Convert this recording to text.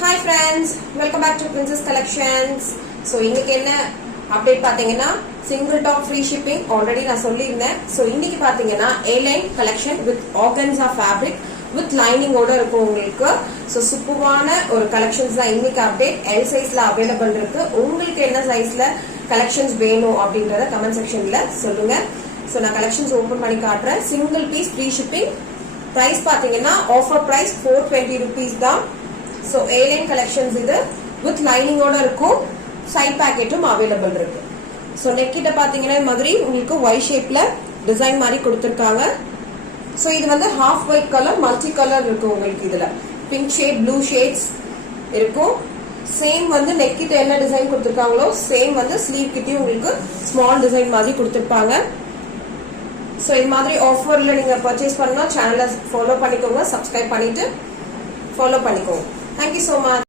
Hi friends, welcome back to Princess Collections. So இன்னைக்கு என்ன update பாத்தீங்கன்னா single top free shipping already நான் சொல்லியிருந்தேன். So இன்னைக்கு பாத்தீங்கன்னா A-line collection with organza fabric with lining ஓட இருக்கும் உங்களுக்கு. So சூப்பரான ஒரு collections தான் இன்னைக்கு அப்டேட். L sizeல available இருக்கு. உங்களுக்கு என்ன sizeல collections வேணும் அப்படின்றத comment sectionல சொல்லுங்க. So நான் collections open பண்ணி காட்டுறேன். Single piece free shipping. Price பாத்தீங்கன்னா offer price 420 rupees தான். So A-line collections இது with lining ஓட இருக்கும். Side packetம் available இருக்கு. So neck கிட்ட பாத்தீங்கன்னா இந்த மாதிரி உங்களுக்கு Y shapeல டிசைன் மாதிரி கொடுத்திருக்காங்க. So இது வந்து half white color multi color இருக்கு உங்களுக்கு இதுல. Pink shade blue shades இருக்கும். Same வந்து neck கிட்ட என்ன டிசைன் கொடுத்திருக்காங்களோ same வந்து sleeve கிட்டயும் உங்களுக்கு small டிசைன் மாதிரி கொடுத்திருப்பாங்க. So இந்த மாதிரி ஆஃபர்ல நீங்க பர்ச்சேஸ் பண்ணா சேனலை ஃபாலோ பண்ணிக்கோங்க, சப்ஸ்கிரைப் பண்ணிட்டு ஃபாலோ பண்ணிக்கோங்க. Thank you so much.